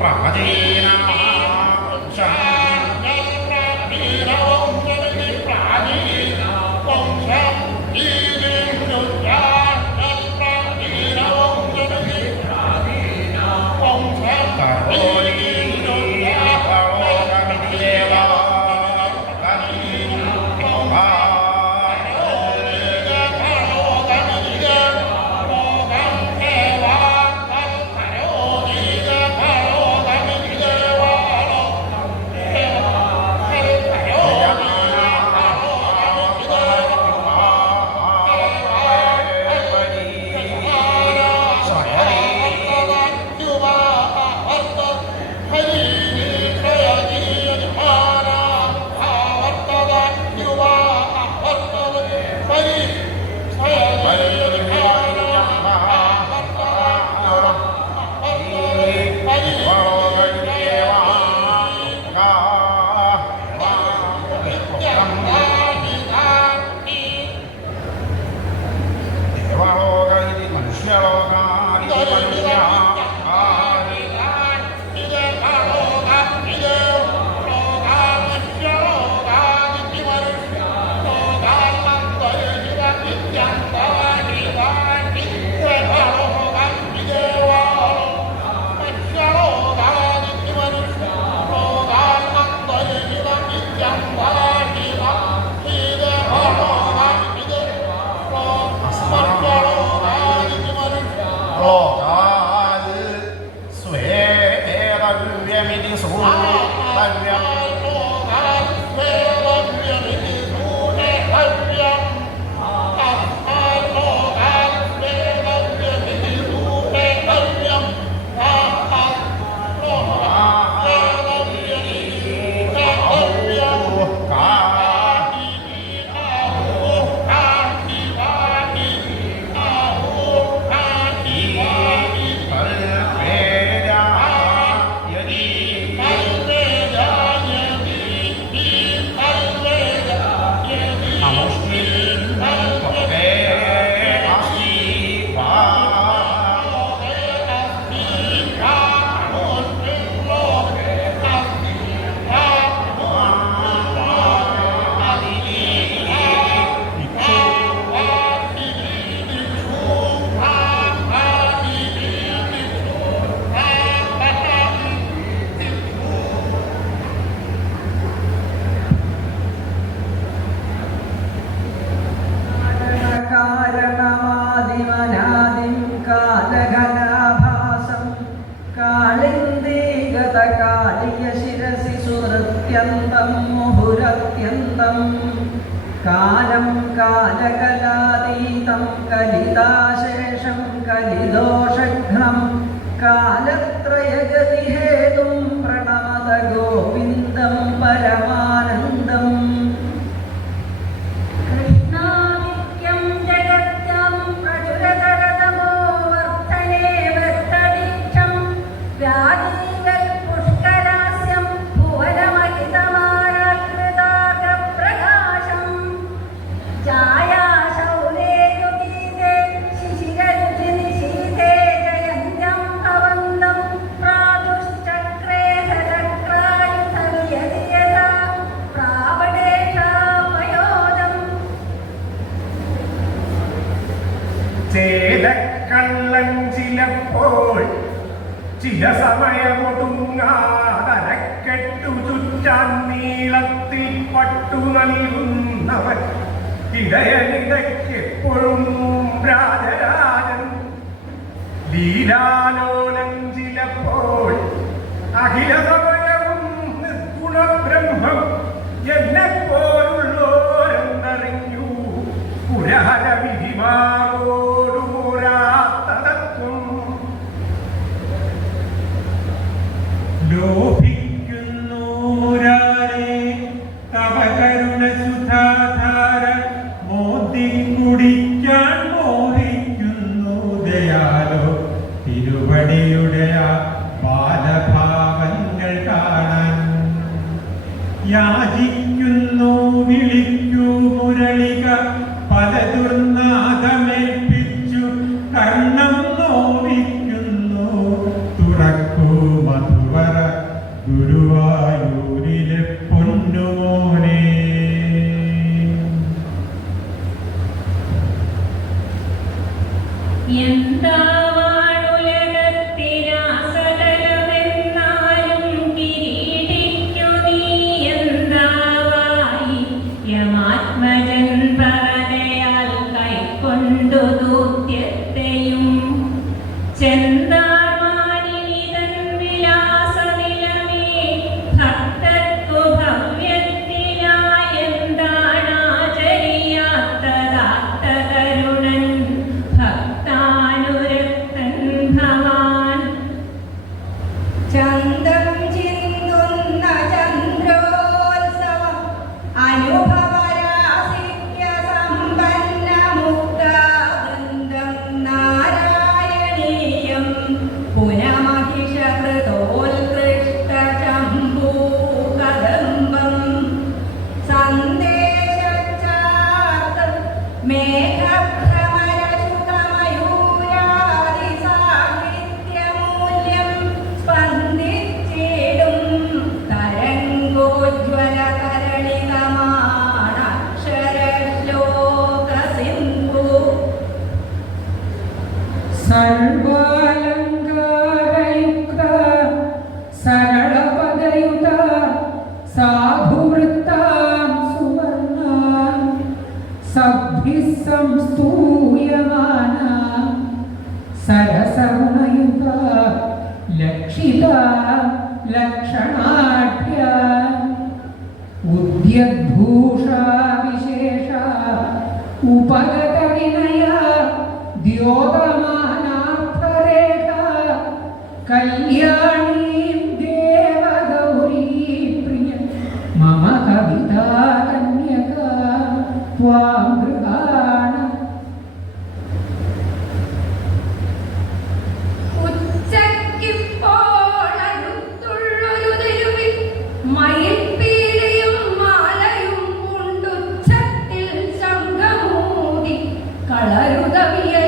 กว่าก็ดีนะ ചുറ്റാൻ നീളത്തിൽ പട്ടു നൽകുന്നവൻ ഇടയനിടയ്ക്കെപ്പോഴും രാജരാജൻ. ലീലാലോലം ചിലപ്പോൾ അഖില സമയവും എന്നെ പോലുള്ളോരെന്നറിഞ്ഞു തിരുവടിയുടെ ആ ബാലഭാവങ്ങൾ കാണാൻ യാചിക്കുന്നു വിളിക്കൂ മുരളിക പല स्थिता लक्षणाढ्या उद्यद्भूषा विशेषा उपगतविनया कल्याण അളരുതവിയ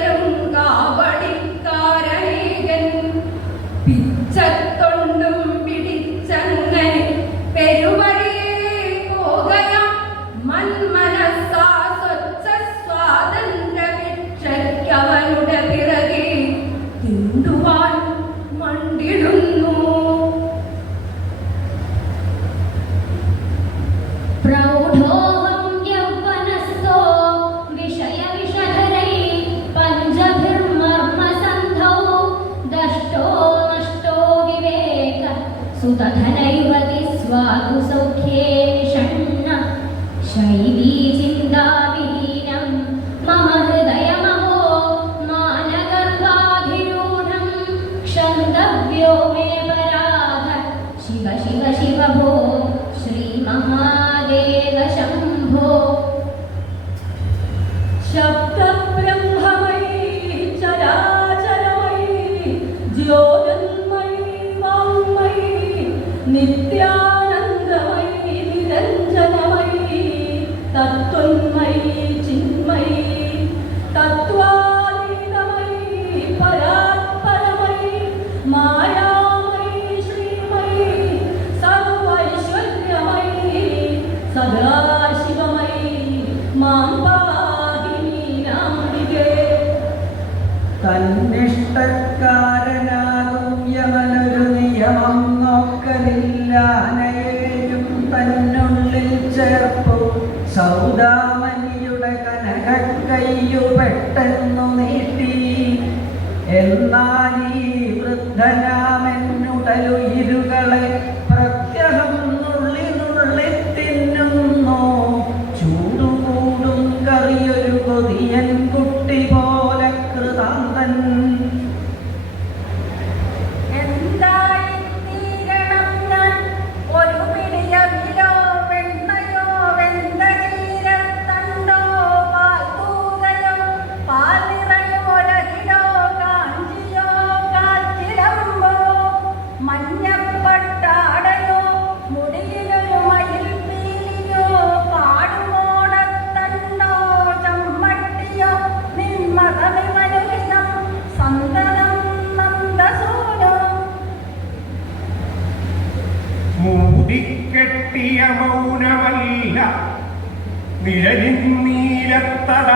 നിഴലിൻ നീലത്തടാകങ്ങളിൽ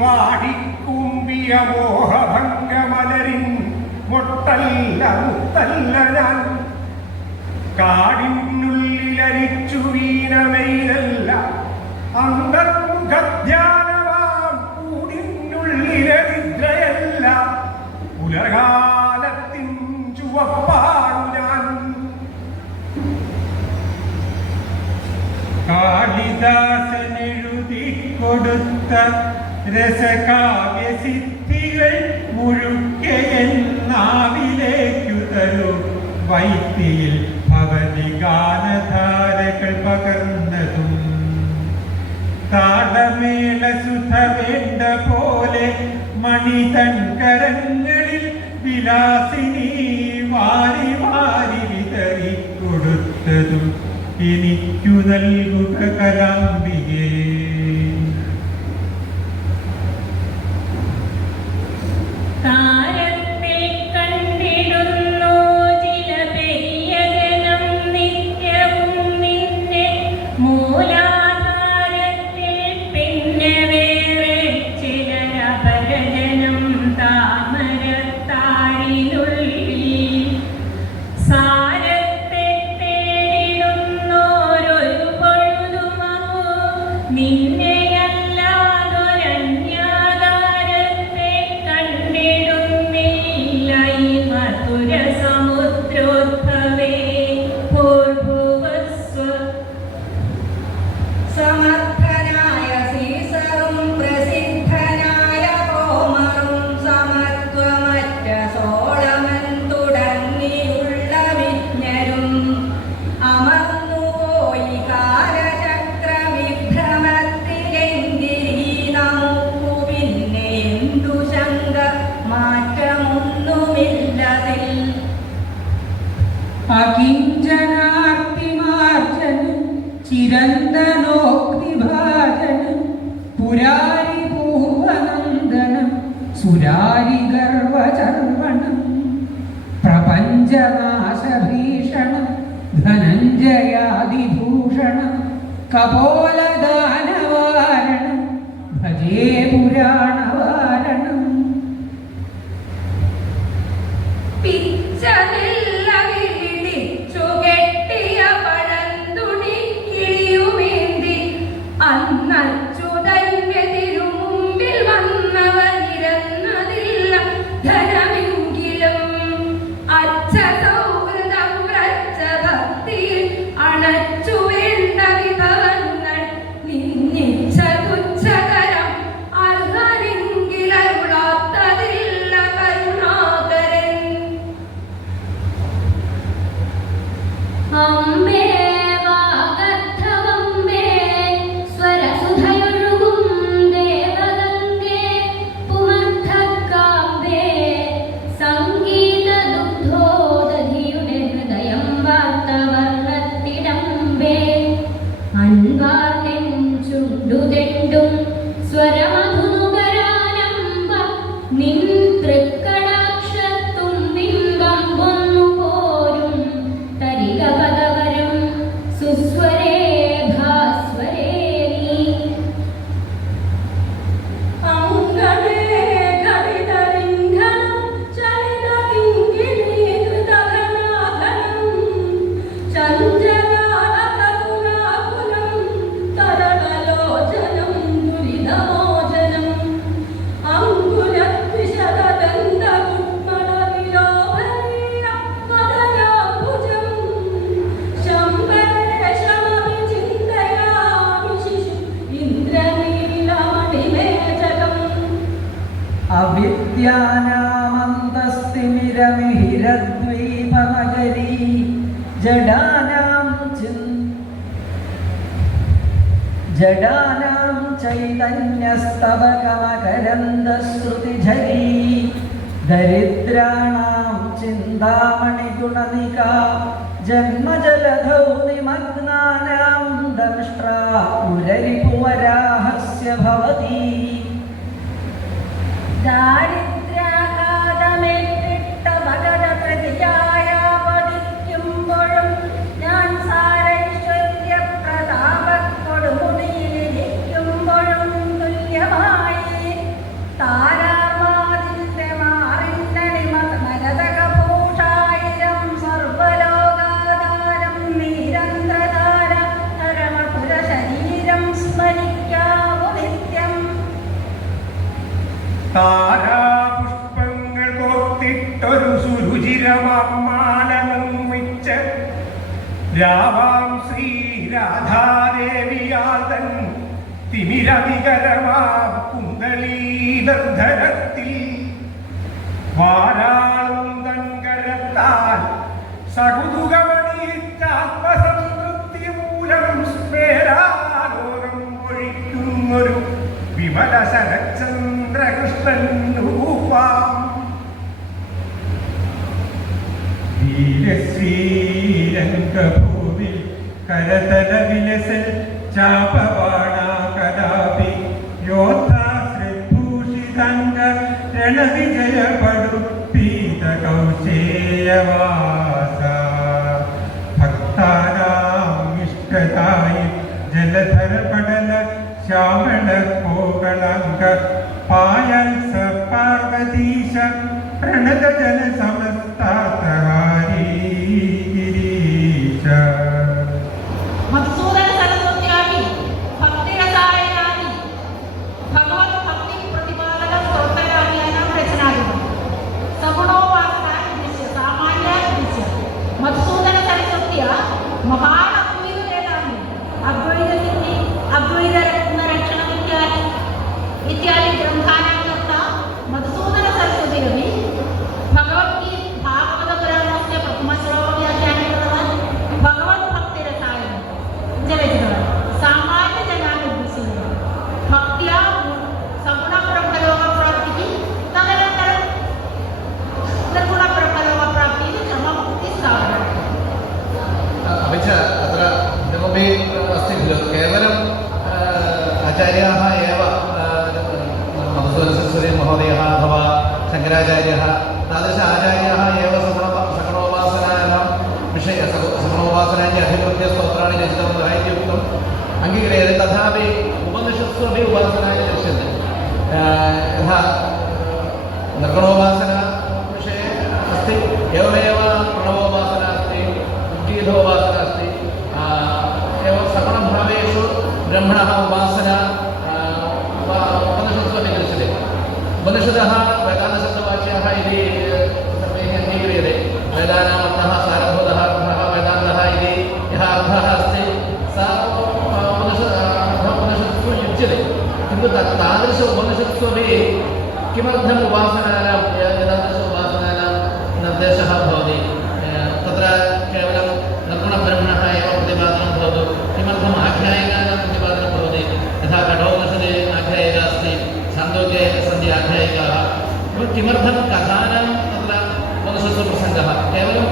വാടിക്കൂമ്പിയ മോഹഭംഗമലരിൻ മുട്ടല്ല മുത്തല്ല ഞാൻ. കാടിനുള്ളിലരിച്ചു വീണമയിലല്ല അന്തർമുഖധ്യാനമാം കൂടിനുള്ളിലെ നിദ്രയല്ല. പുലർകാലത്തിൻ ചുവപ്പാട് കാളിദാസനെഴുതി കൊടുത്ത രസകാവ്യ സിദ്ധികൾ മുഴുക്കെ നാവിലേക്കു തരൂ വൈത്തിയിൽ ഭവനിഗാനധാരകൾ പകർന്നതും. താളമേള സുധ വേണ്ട പോലെ മണിതൻകരങ്ങളിൽ വിലാസിനി വാരി വാരി വിതറി കൊടുത്തതും എനിക്കു നൽകുക കലാംബികേ Acabou! ഗുണനിക ജന്മജലധൗ നിമഗ്നാനാം ദംഷ്ട്രാ ഉരരിപുവരാഹസ്യ ഭവതി ദാരിദ്ര്യ താരാപുഷ്പങ്ങൾ കോർത്തിട്ടൊരു സുരുചിരമാല നിർമ്മിച്ച് രാവാം ശ്രീ രാധാദേവിയാതൻ തിമിരതികരമാ കുന്തളീബന്ധനത്തിൽ വാരാളും തൻകരത്താൽ സകുതുകമണിയിട്ടാത്മസംതൃപ്തി മൂലം സ്മേരാലോകം ഒഴിക്കുന്നൊരു വിമല ശരച്ചന്ദ്ര തന്നൂപ്പാം വീരശ്രീരംഗഭൂമി കരതല വിലസൽ ചാപവാണ കലാപി യോദ്ധാശ്രീഭൂഷിതംഗ രണവിജയ പടുപ്പീത കൗശേയവാസ ഭക്താനാം ഇഷ്ടതായി ജലധര പടല ശ്യാമള കോകളങ്ക പായൽ സ പാർവതീശ പ്രണതജന സമ वस्तुभिः किमर्थम् उपासनानां एतादृशोपासनानां निर्देशः भवति? तत्र केवलं निर्गुणब्रह्मणः एव प्रतिपादनं भवतु। किमर्थम् आख्यायिकानां प्रतिपादनं भवति? यथा कठोपनिषदे आख्यायिका अस्ति छान्दोग्ये सन्ति आख्यायिकाः। किमर्थं कथानां तत्र उपनिषत्सु प्रसङ्गः केवलं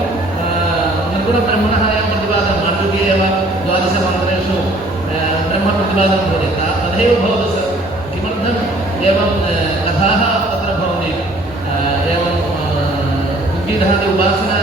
निर्गुणब्रह्मणः एव प्रतिपादनं माण्डुक्ये एव द्वादशमन्त्रेषु ब्रह्मप्रतिपादनं भवति। तथैव भवतु एवं कथाः तत्र भवन्ति एवं भिन्नः उपासना